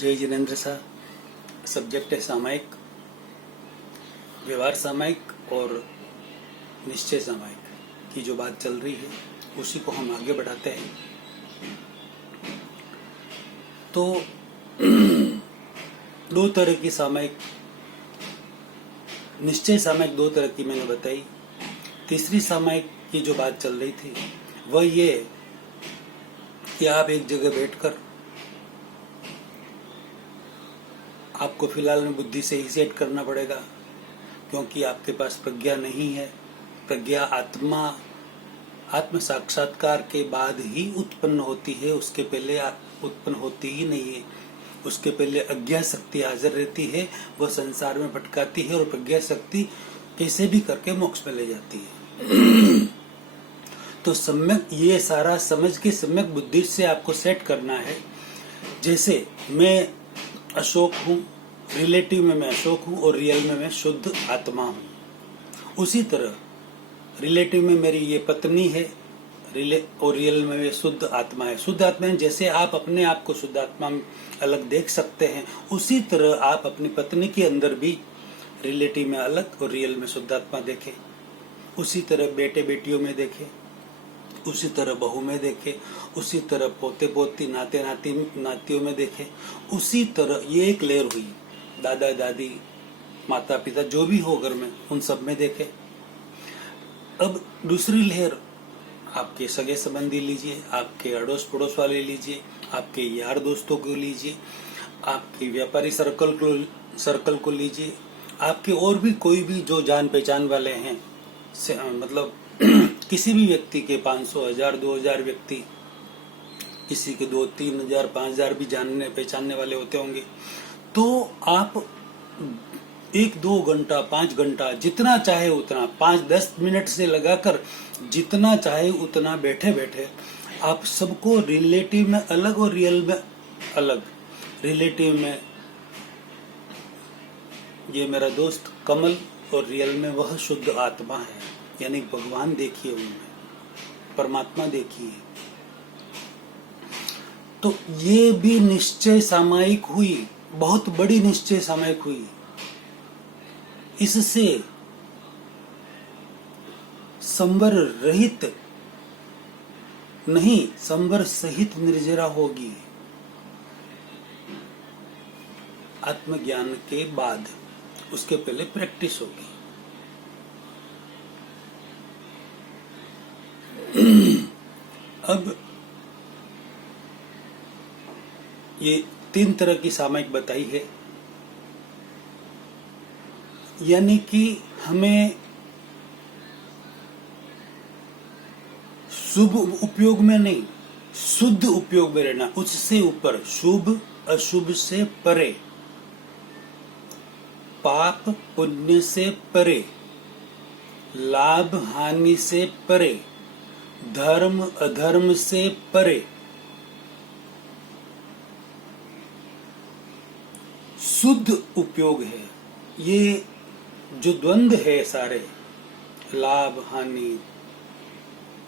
जय जिनेन्द्र शाह। सब्जेक्ट है सामायिक, व्यवहार सामायिक और निश्चय सामायिक की जो बात चल रही है उसी को हम आगे बढ़ाते हैं। तो दो तरह की सामायिक, निश्चय सामायिक दो तरह की मैंने बताई। तीसरी सामायिक की जो बात चल रही थी वह ये कि आप एक जगह बैठकर, आपको फिलहाल में बुद्धि से ही सेट करना पड़ेगा क्योंकि आपके पास प्रज्ञा नहीं है। प्रज्ञा आत्म साक्षात्कार के बाद ही उत्पन्न होती है, उसके पहले उत्पन्न होती ही नहीं है। उसके पहले अज्ञा शक्ति हाजिर रहती है, वह संसार में भटकाती है और प्रज्ञा शक्ति कैसे भी करके मोक्ष में ले जाती है। तो सम्यक, ये सारा समझ के सम्यक बुद्धि से आपको सेट करना है। जैसे मैं अशोक हूँ, रिलेटिव में मैं अशोक हूँ और रियल में मैं शुद्ध आत्मा हूँ। उसी तरह रिलेटिव में मेरी ये पत्नी है और रियल में मैं शुद्ध आत्मा है। शुद्ध आत्मा है, जैसे आप अपने आप को शुद्ध आत्मा में अलग देख सकते हैं, उसी तरह आप अपनी पत्नी के अंदर भी रिलेटिव में अलग और रियल में शुद्ध आत्मा देखें। उसी तरह बेटे बेटियों में देखें, उसी तरह बहू में देखे, उसी तरह पोते पोती नाते नातियों में देखे। उसी तरह ये एक लेयर हुई, दादा दादी माता पिता जो भी हो घर में, उन सब में देखे। अब दूसरी लेयर आपके सगे संबंधी लीजिए, आपके अड़ोस पड़ोस वाले लीजिए, आपके यार दोस्तों को लीजिए, आपके व्यापारी सर्कल को लीजिए, आपके और भी कोई भी जो जान पहचान वाले हैं, मतलब किसी भी व्यक्ति के 500, 1000, 2000 व्यक्ति, किसी के 2, 3000, 5000 भी जानने पहचानने वाले होते होंगे। तो आप 1-2 घंटा, 5 घंटा, जितना चाहे उतना, 5-10 मिनट से लगाकर जितना चाहे उतना बैठे बैठे आप सबको रिलेटिव में अलग और रियल में अलग। रिलेटिव में ये मेरा दोस्त कमल और रियल में वह शुद्ध आत्मा है, यानी भगवान देखिए, उनमें परमात्मा देखिए। तो ये भी निश्चय सामायिक हुई, बहुत बड़ी निश्चय सामायिक हुई। इससे संवर रहित नहीं, संवर सहित निर्जरा होगी आत्मज्ञान के बाद। उसके पहले प्रैक्टिस होगी। अब ये 3 तरह की सामायिक बताई है, यानी कि हमें शुभ उपयोग में नहीं, शुद्ध उपयोग में रहना। उससे ऊपर शुभ अशुभ से परे, पाप पुण्य से परे, लाभ हानि से परे, धर्म अधर्म से परे, शुद्ध उपयोग है। ये जो द्वंद्व है सारे, लाभ हानि,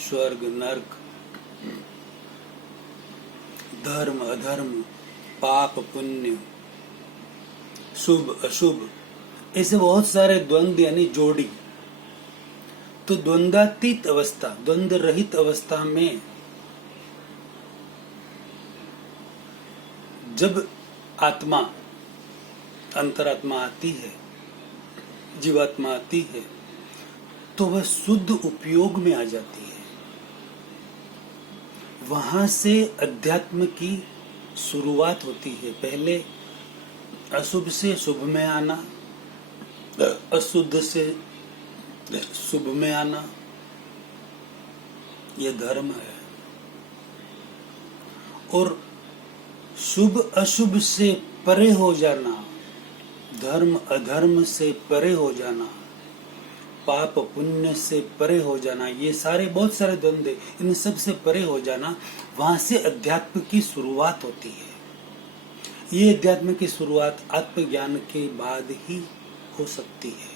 स्वर्ग नरक, धर्म अधर्म, पाप पुण्य, शुभ अशुभ, ऐसे बहुत सारे द्वंद्व यानी जोड़ी। तो द्वंद्वातीत अवस्था, द्वंद्व रहित अवस्था में जब आत्मा, अंतरात्मा आती है, जीवात्मा आती है, तो वह शुद्ध उपयोग में आ जाती है। वहां से अध्यात्म की शुरुआत होती है। पहले अशुभ से शुभ में आना, अशुद्ध से शुभ में आना, यह धर्म है। और शुभ अशुभ से परे हो जाना, धर्म अधर्म से परे हो जाना, पाप पुण्य से परे हो जाना, ये सारे बहुत सारे द्वंद्व, इन सब से परे हो जाना, वहां से अध्यात्म की शुरुआत होती है। ये अध्यात्म की शुरुआत आत्मज्ञान के बाद ही हो सकती है,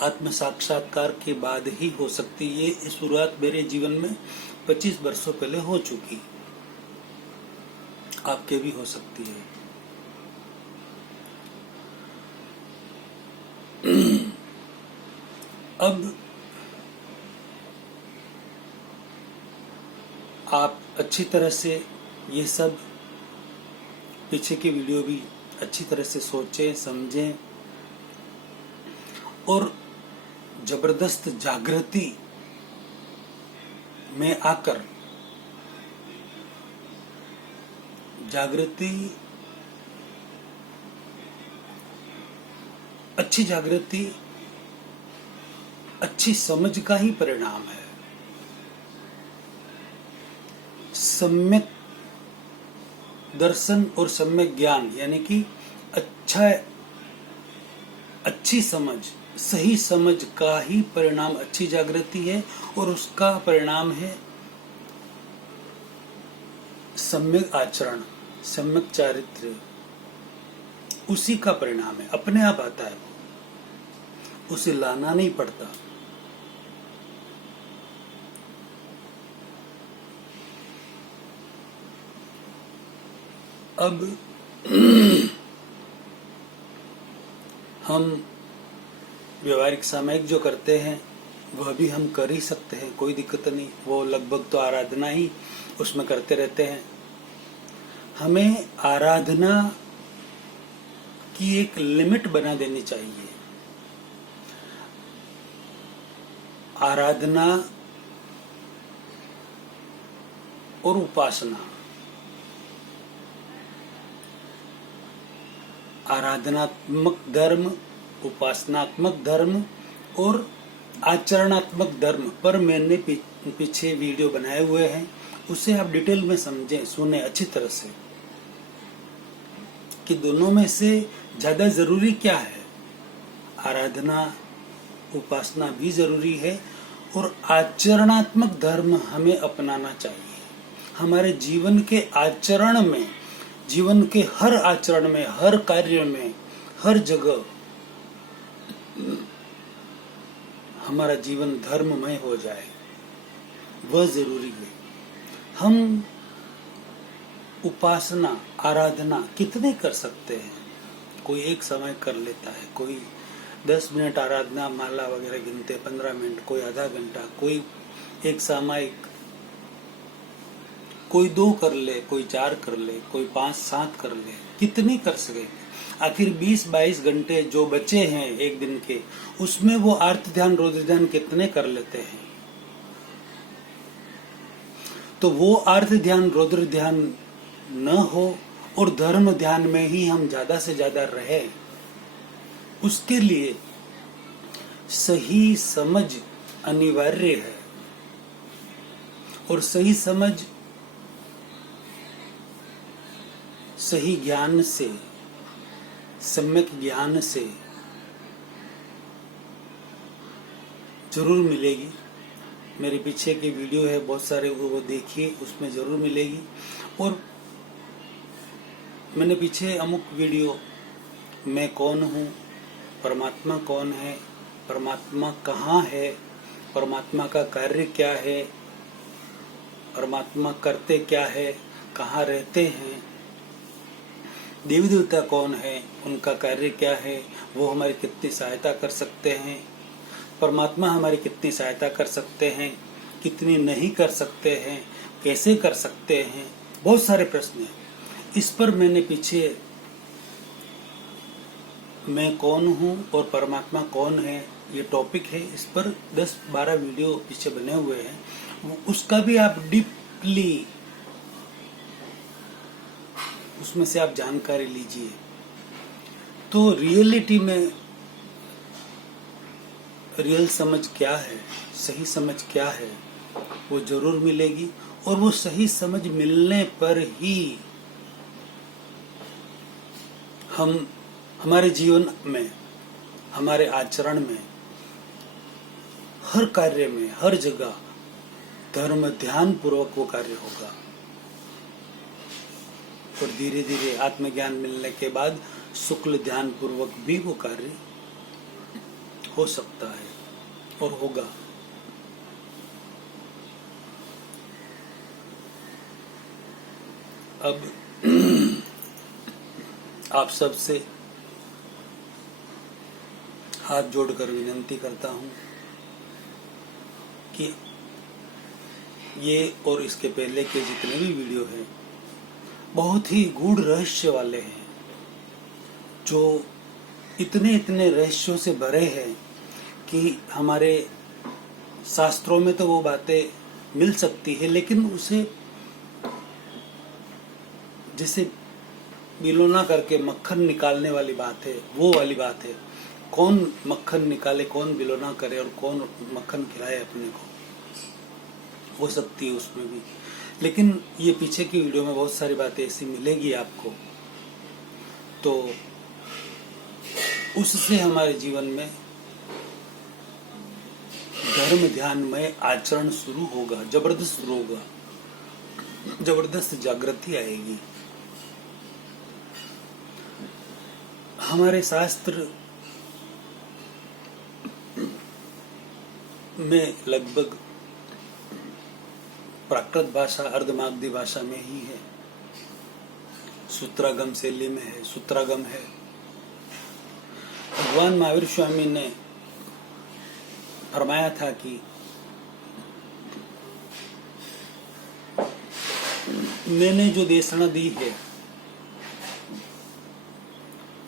आत्म साक्षात्कार के बाद ही हो सकती है। ये शुरुआत मेरे जीवन में 25 वर्षों पहले हो चुकी। आपके भी हो सकती है। अब आप अच्छी तरह से ये सब पीछे की वीडियो भी अच्छी तरह से सोचें, समझें और जबरदस्त जागृति में आकर, अच्छी जागृति अच्छी समझ का ही परिणाम है। सम्यक दर्शन और सम्यक ज्ञान यानी कि अच्छी समझ, सही समझ का ही परिणाम अच्छी जागृति है और उसका परिणाम है सम्यक आचरण, सम्यक चारित्र्य। उसी का परिणाम है, अपने आप आता है, उसे लाना नहीं पड़ता। अब हम व्यवहारिक सामयिक जो करते हैं वह भी हम कर ही सकते हैं, कोई दिक्कत नहीं। वो लगभग तो आराधना ही उसमें करते रहते हैं। हमें आराधना की एक लिमिट बना देनी चाहिए। आराधना और उपासना, आराधनात्मक धर्म, उपासनात्मक धर्म और आचरणात्मक धर्म पर मैंने पीछे वीडियो बनाए हुए हैं, उसे आप डिटेल में समझें, सुने अच्छी तरह से कि दोनों में से ज्यादा जरूरी क्या है। आराधना उपासना भी जरूरी है और आचरणात्मक धर्म हमें अपनाना चाहिए। हमारे जीवन के आचरण में, जीवन के हर आचरण में, हर कार्य में, हर जगह हमारा जीवन धर्ममय हो जाए, वह जरूरी है। हम उपासना आराधना कितने कर सकते हैं? कोई एक समय कर लेता है, कोई 10 मिनट आराधना माला वगैरह गिनते, 15 मिनट, कोई आधा घंटा, कोई एक सामायिक, कोई 2 कर ले, कोई 4 कर ले, कोई 5-7 कर ले, कितने कर सके। आखिर 20-22 घंटे जो बचे हैं एक दिन के, उसमें वो आर्त ध्यान रौद्र ध्यान कितने कर लेते हैं? तो वो आर्त ध्यान रौद्र ध्यान न हो और धर्म ध्यान में ही हम ज्यादा से ज्यादा रहे, उसके लिए सही समझ अनिवार्य है। और सही समझ सही ज्ञान से, सम्यक ज्ञान से जरूर मिलेगी। मेरे पीछे के वीडियो है बहुत सारे, वो देखिए, उसमें जरूर मिलेगी। और मैंने पीछे अमुक वीडियो, मैं कौन हूँ, परमात्मा कौन है, परमात्मा कहाँ है, परमात्मा का कार्य क्या है, परमात्मा करते क्या है, कहाँ रहते हैं, देवी देवता कौन है, उनका कार्य क्या है, वो हमारी कितनी सहायता कर सकते हैं, परमात्मा हमारी कितनी सहायता कर सकते हैं, कितनी नहीं कर सकते हैं, कैसे कर सकते हैं, बहुत सारे प्रश्न हैं। इस पर मैंने पीछे मैं कौन हूँ और परमात्मा कौन है, ये टॉपिक है, इस पर 10-12 वीडियो पीछे बने हुए हैं। उसका भी आप डीपली उसमें से आप जानकारी लीजिए, तो रियलिटी में रियल समझ क्या है, सही समझ क्या है, वो जरूर मिलेगी। और वो सही समझ मिलने पर ही हम हमारे जीवन में, हमारे आचरण में, हर कार्य में, हर जगह धर्म ध्यान पूर्वक वो कार्य होगा। और धीरे धीरे आत्मज्ञान मिलने के बाद शुक्ल ध्यान पूर्वक भी वो कार्य हो सकता है और होगा। अब आप सबसे हाथ जोड़कर विनती करता हूं कि ये और इसके पहले के जितने भी वीडियो हैं बहुत ही गूढ़ रहस्य वाले हैं, जो इतने इतने रहस्यों से भरे हैं कि हमारे शास्त्रों में तो वो बातें मिल सकती है, लेकिन उसे जिसे बिलोना करके मक्खन निकालने वाली बात है, वो वाली बात है। कौन मक्खन निकाले, कौन बिलोना करे और कौन मक्खन खिलाए अपने को, हो सकती है उसमें भी। लेकिन ये पीछे की वीडियो में बहुत सारी बातें ऐसी मिलेगी आपको, तो उससे हमारे जीवन में धर्म ध्यान में आचरण शुरू होगा, जबरदस्त शुरू होगा, जबरदस्त जागृति आएगी। हमारे शास्त्र में लगभग प्राकृत भाषा अर्धमागधी भाषा में ही है, सूत्रागम शैली में है, सूत्रागम है। भगवान महावीर स्वामी ने फरमाया था कि मैंने जो देशना दी है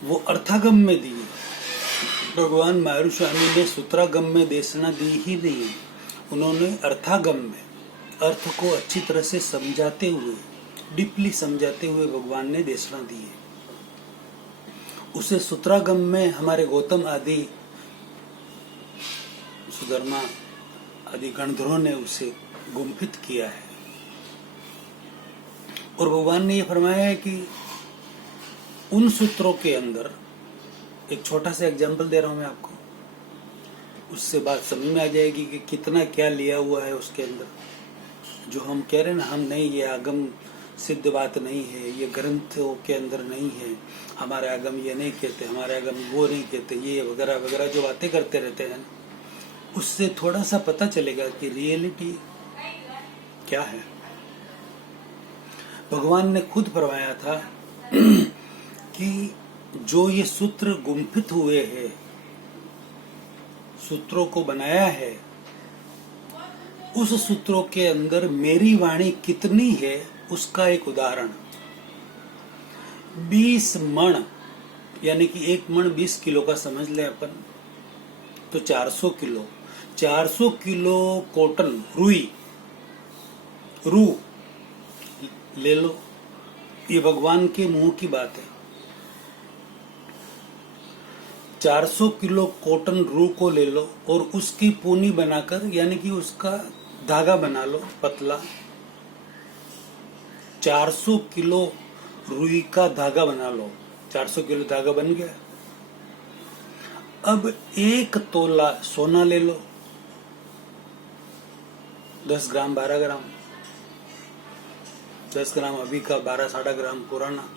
वो अर्थागम में दी है। भगवान महावीर स्वामी ने सूत्रागम में देशना दी ही नहीं, उन्होंने अर्थागम में अर्थ को अच्छी तरह से समझाते हुए, डीपली समझाते हुए भगवान ने देशना दी है। उसे सूत्रागम में हमारे गौतम आदि, सुधर्मा आदि गणधरों ने उसे गुम्फित किया है। और भगवान ने यह फरमाया है कि उन सूत्रों के अंदर, एक छोटा सा एग्जाम्पल दे रहा हूं मैं आपको, उससे बात समझ में आ जाएगी कि कितना क्या लिया हुआ है उसके अंदर। जो हम कह रहे हैं ना, हम नहीं, ये आगम सिद्ध बात नहीं है, ये ग्रंथों के अंदर नहीं है, हमारे आगम ये नहीं कहते, हमारे आगम वो नहीं कहते, ये वगैरह वगैरह जो बातें करते रहते हैं, उससे थोड़ा सा पता चलेगा कि रियलिटी क्या है। भगवान ने खुद फरमाया था कि जो ये सूत्र गुम्फित हुए हैं, सूत्रों को बनाया है, उस सूत्रों के अंदर मेरी वाणी कितनी है उसका एक उदाहरण। 20 मण, यानी कि एक मण 20 किलो का समझ लें अपन, तो 400 किलो, 400 किलो कॉटन रू ले लो। ये भगवान के मुंह की बात है। 400 किलो कॉटन रू को ले लो और उसकी पूनी बनाकर, यानी कि उसका धागा बना लो पतला। 400 किलो रुई का धागा बना लो, 400 किलो धागा बन गया। अब 1 तोला सोना ले लो, 10 ग्राम 12 ग्राम, 10 ग्राम अभी का, 12-12.5 ग्राम पुराना।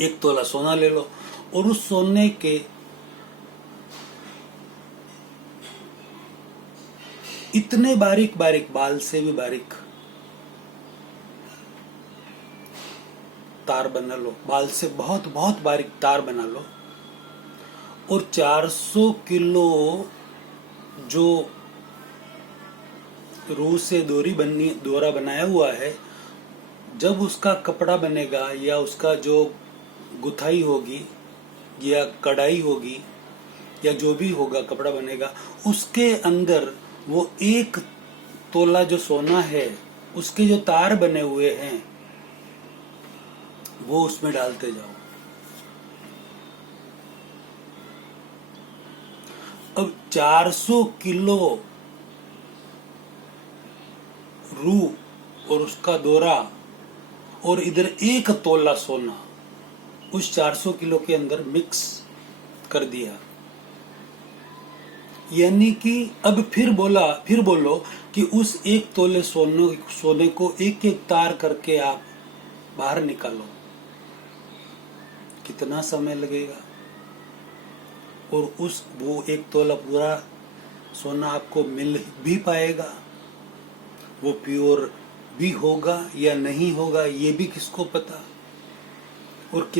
1 तोला सोना ले लो और उस सोने के इतने बारीक बारीक, बाल से भी बारीक तार बना लो, बाल से बहुत बहुत बारीक तार बना लो। और 400 किलो जो रू से दोरा बनाया हुआ है, जब उसका कपड़ा बनेगा या उसका जो गुथाई होगी या कढ़ाई होगी या जो भी होगा कपड़ा बनेगा, उसके अंदर वो 1 तोला जो सोना है, उसके जो तार बने हुए हैं, वो उसमें डालते जाओ। अब 400 किलो रू और उसका दोरा और इधर 1 तोला सोना उस 400 किलो के अंदर मिक्स कर दिया। यानी कि अब फिर बोलो कि उस 1 तोले सोने को एक एक तार करके आप बाहर निकालो, कितना समय लगेगा? और वो 1 तोला पूरा सोना आपको मिल भी पाएगा? वो प्योर भी होगा या नहीं होगा, ये भी किसको पता? और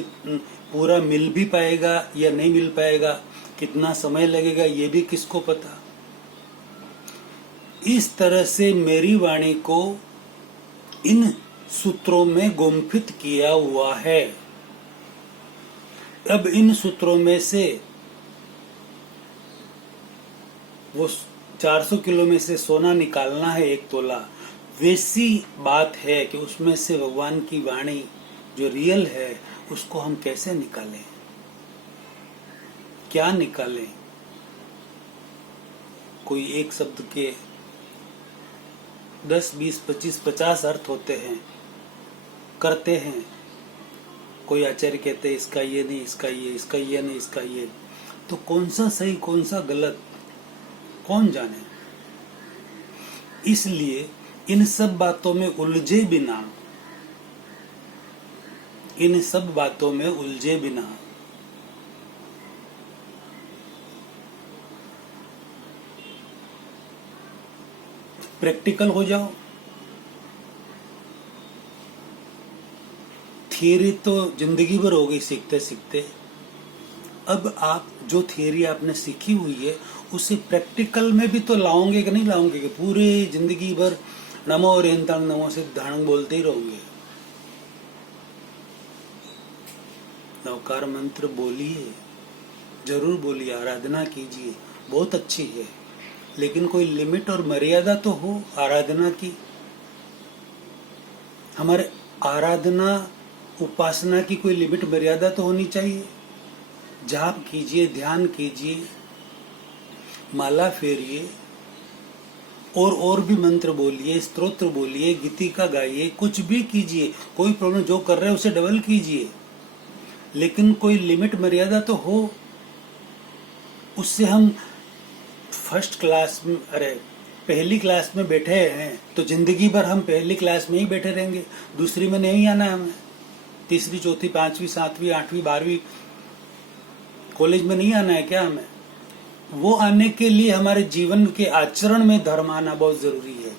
पूरा मिल भी पाएगा या नहीं मिल पाएगा, कितना समय लगेगा, ये भी किसको पता। इस तरह से मेरी वाणी को इन सूत्रों में गुम्फित किया हुआ है। अब इन सूत्रों में से वो 400 किलो में से सोना निकालना है 1 तोला, वैसी बात है कि उसमें से भगवान की वाणी जो रियल है उसको हम कैसे निकालें, क्या निकालें। कोई एक शब्द के 10, 20, 25, 50 अर्थ होते हैं, करते हैं। कोई आचार्य कहते हैं इसका ये नहीं, इसका ये, इसका ये नहीं, इसका ये। तो कौन सा सही कौन सा गलत कौन जाने। इसलिए इन सब बातों में उलझे बिना, इन सब बातों में उलझे बिना प्रैक्टिकल हो जाओ। थियरी तो जिंदगी भर हो गई सीखते सीखते। अब आप जो थियरी आपने सीखी हुई है उसे प्रैक्टिकल में भी तो लाओगे कि नहीं लाओगे, कि पूरे जिंदगी भर नमो ओरियंतांग नमो सिद्धांग बोलते ही रहोगे। नवकार मंत्र बोलिए, जरूर बोलिए, आराधना कीजिए, बहुत अच्छी है, लेकिन कोई लिमिट और मर्यादा तो हो आराधना की। हमारे आराधना उपासना की कोई लिमिट मर्यादा तो होनी चाहिए। जाप कीजिए, ध्यान कीजिए, माला फेरिए, और भी मंत्र बोलिए, स्तोत्र बोलिए, गीतिका गाइए, कुछ भी कीजिए, कोई प्रॉब्लम, जो कर रहे हैं उसे डबल कीजिए, लेकिन कोई लिमिट मर्यादा तो हो। उससे हम फर्स्ट क्लास में, अरे पहली क्लास में बैठे हैं तो जिंदगी भर हम पहली क्लास में ही बैठे रहेंगे, दूसरी में नहीं आना है हमें, तीसरी, चौथी, 5वीं, 7वीं, 8वीं, 12वीं कॉलेज में नहीं आना है क्या हमें। वो आने के लिए हमारे जीवन के आचरण में धर्म आना बहुत जरूरी है।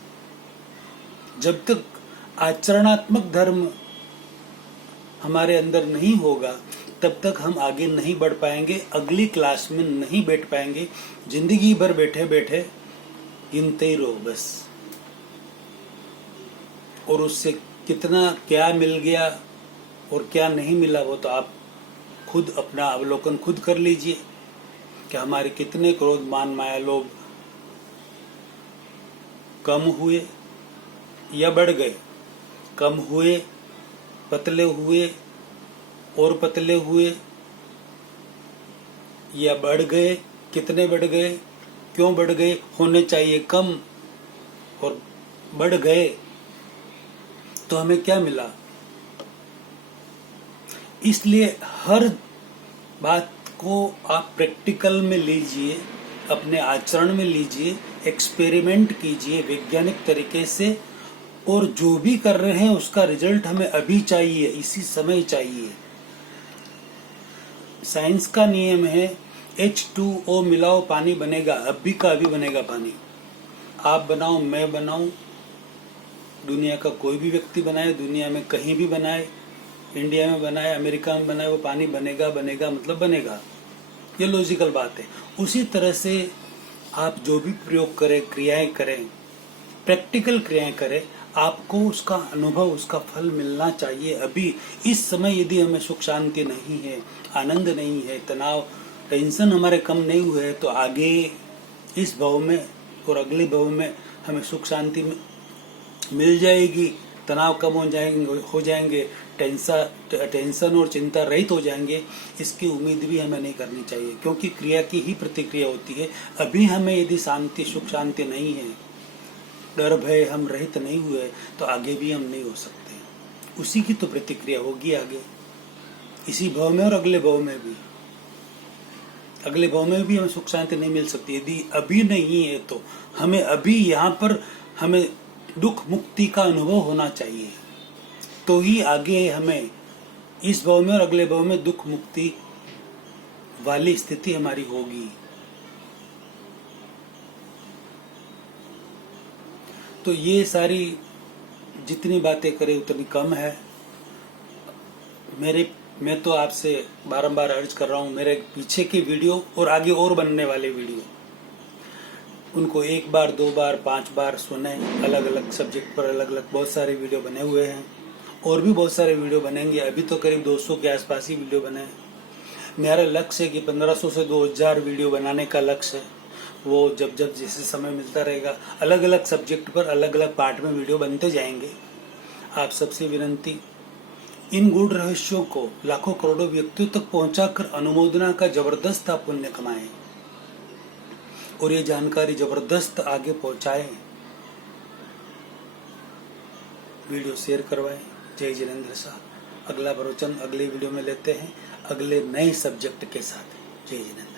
जब तक आचरणात्मक धर्म हमारे अंदर नहीं होगा तब तक हम आगे नहीं बढ़ पाएंगे, अगली क्लास में नहीं बैठ पाएंगे, जिंदगी भर बैठे बैठे गिनते ही रहो बस। और उससे कितना क्या मिल गया और क्या नहीं मिला वो तो आप खुद अपना अवलोकन खुद कर लीजिए कि हमारे कितने क्रोध, मान, माया, लोभ कम हुए या बढ़ गए। कम हुए, पतले हुए और पतले हुए, या बढ़ गए, कितने बढ़ गए, क्यों बढ़ गए, होने चाहिए कम और बढ़ गए तो हमें क्या मिला। इसलिए हर बात को आप प्रैक्टिकल में लीजिए, अपने आचरण में लीजिए, एक्सपेरिमेंट कीजिए वैज्ञानिक तरीके से, और जो भी कर रहे हैं उसका रिजल्ट हमें अभी चाहिए, इसी समय चाहिए। साइंस का नियम है H2O मिलाओ पानी बनेगा, अभी का अभी बनेगा पानी। आप बनाओ, मैं बनाऊं, दुनिया का कोई भी व्यक्ति बनाए, दुनिया में कहीं भी बनाए, इंडिया में बनाए, अमेरिका में बनाए, वो पानी बनेगा बनेगा मतलब बनेगा। ये लॉजिकल बात है। उसी तरह से आप जो भी प्रयोग करें, क्रियाएं करें, प्रैक्टिकल क्रियाएं करें, आपको उसका अनुभव, उसका फल मिलना चाहिए अभी। इस समय यदि हमें सुख शांति नहीं है, आनंद नहीं है, तनाव, टेंशन हमारे कम नहीं हुए हैं, तो आगे इस भव में और अगले भव में हमें सुख शांति मिल जाएगी, तनाव कम हो जाएंगे, टेंशन और चिंता रहित हो जाएंगे। इसकी उम्मीद भी हमें नहीं करनी चाहिए, क्योंकि क्रिया की ही प्रतिक्रिया होती है। अभी हमें यदि शांति, सुख शांति नहीं है, डर भय हम रहित नहीं हुए, तो आगे भी हम नहीं हो सकते। उसी की तो प्रतिक्रिया होगी आगे, इसी भव में और अगले भव में भी। अगले भव में भी हमें सुख शांति नहीं मिल सकती यदि अभी नहीं है, तो हमें अभी यहाँ पर हमें दुख मुक्ति का अनुभव होना चाहिए, तो ही आगे हमें इस भव में और अगले भव में दुख मुक्ति वाली स्थिति हमारी होगी। तो ये सारी जितनी बातें करें उतनी कम है। मेरे मैं तो आपसे बारंबार अर्ज कर रहा हूँ, मेरे पीछे की वीडियो और आगे और बनने वाले वीडियो उनको 1 बार 2 बार 5 बार सुने। अलग अलग सब्जेक्ट पर अलग अलग बहुत सारे वीडियो बने हुए हैं और भी बहुत सारे वीडियो बनेंगे। अभी तो करीब 200 के आसपास ही वीडियो बने हैं। मेरा लक्ष्य है कि 1500 से 2000 वीडियो बनाने का लक्ष्य है। वो जब जब जैसे समय मिलता रहेगा अलग अलग सब्जेक्ट पर अलग अलग पार्ट में वीडियो बनते जाएंगे। आप सबसे विनंती, इन गूढ़ रहस्यों को लाखों करोड़ों व्यक्तियों तक पहुंचाकर अनुमोदना का जबरदस्त आप पुण्य कमाएं और ये जानकारी जबरदस्त आगे पहुंचाएं। वीडियो शेयर करवाएं। जय जिनेंद्र साहब। अगला प्रवचन अगले वीडियो में लेते हैं, अगले नए सब्जेक्ट के साथ। जय जिनेंद्र।